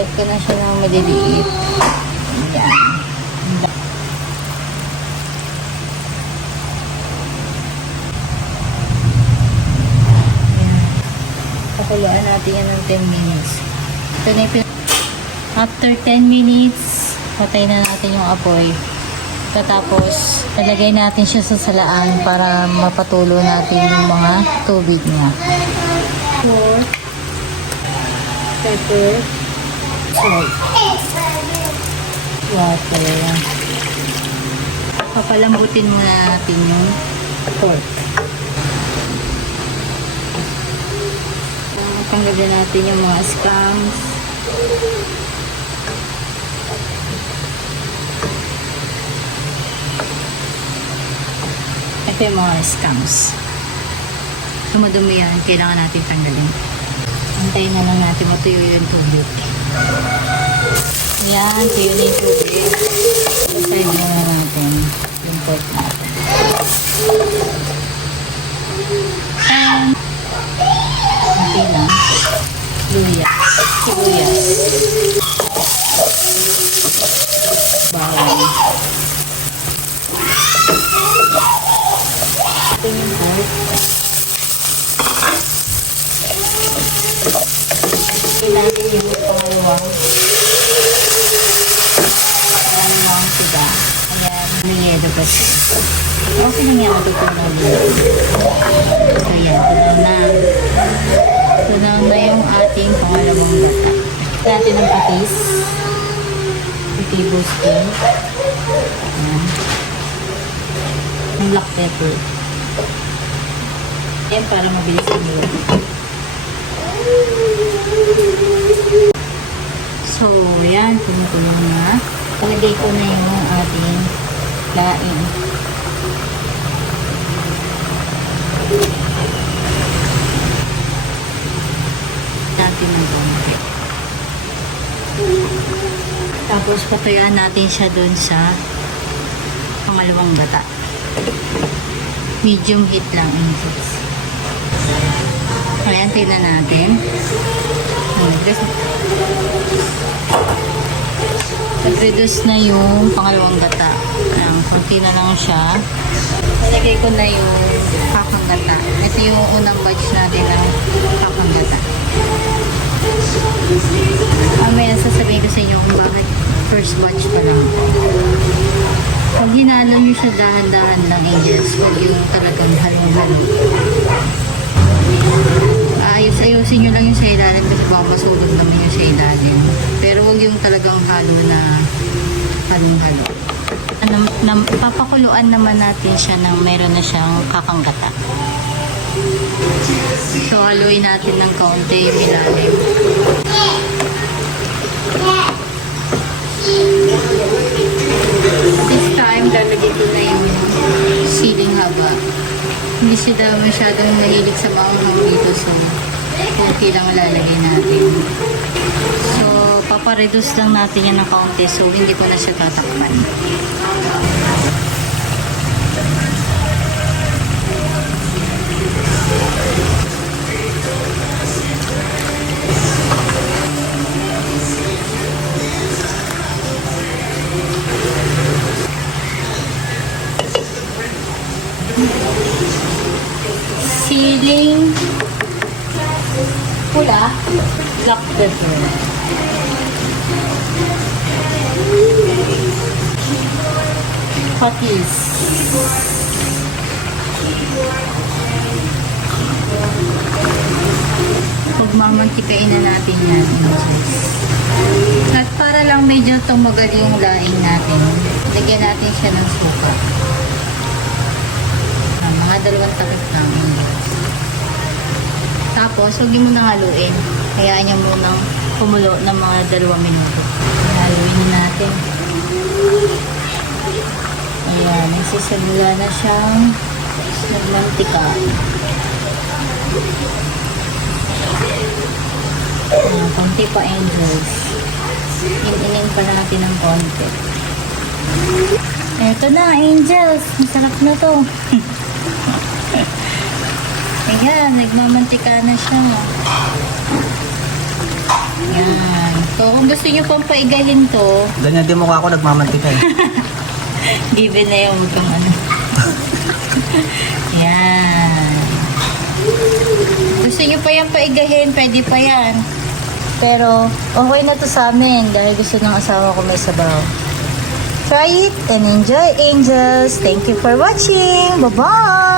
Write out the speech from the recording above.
Pinayot ko na siya ng maliliit. Yan. Pakuluan natin yan ng 10 minutes. Ito na yung after 10 minutes, patay na natin yung apoy. Tapos, talagay natin siya sa salaan para mapatulo natin yung mga tubig niya. Pork, pepper, salt, water. Papalambutin muna natin yung pork. Tanggalin natin yung mga scams. Ito yung mga scams. Dumadumi yan, kailangan natin tanggalin. Antayin na lang natin matuyo yung tubig. Yan, tuyo na yung tubig. Aside muna natin yung pork natin. Okay lang. Sibuyas. Bawang. Ito yung pork. Natin yung pangalawang siga. Ayan, niyado ko siya. Okay lang yan, ito na ulit. So yan, tunaw na yung ating pangalawang gata. Natin ang patis. 2 tablespoon. Ayan. Ang black pepper. Ayan, para mabilis ang yun. So, yan, tumukulong na. Palagay ko na yung ating laing. Natin ng konti. Tapos, patuyaan natin siya dun sa pangalawang gata. Medium heat lang, inches. Ayan, tingnan natin. Nag-reduce na yung pangalawang gata. Ayan, kunti na lang siya. Nalagay ko na yung kakang gata. Ito yung unang batch natin ng kakang gata. Mamaya sasabihin ko sa inyo kung bakit first batch pa lang. Pag hinalo nyo siya dahan-dahan lang, angels, huwag yung talagang halong-halo. Ayusin nyo lang yung sa ilalim kasi baka masulog naman yung sa ilalim. Pero huwag yung talagang halo na halong-halo. Papakuluan naman natin siya ng meron na siyang kakanggata. So, haluin natin ng kaunti yung ilalim. This time, lalagay ko na yung siling haba. Hindi sila masyadong mahilig sa maanghang dito, so konti lang lalagay natin. So, papareduce lang natin yan ng kaunti, so hindi ko na siya tatakpan. Siling pula, black pepper. Patis. Magmamantikain na natin yan. At para lang medyo tumagal yung laing natin, lagyan natin siya ng suka. Mga 2 takip lang. Tapos, huwag mo nang haluin. Hayaan niya munang kumulo ng mga 2 minuto. Haluin na natin. Ayan, nagsisimula na siyang nagmantika. Ayan, konti pa, angels. Ininin pa natin ng konti. Eto na, angels. Masarap na to. Ayan, nagmamantika na siya. Ayan. to. Kung gusto nyo pang paigahin to, Ganyan din mukha ako, nagmamantika eh. given na yung huwag kang ano. Yan. Gusto nyo pa yan paigahin, pwede pa yan. Pero, okay na to sa amin dahil gusto ng asawa ko may sabaw. Try it and enjoy, angels. Thank you for watching. Bye-bye!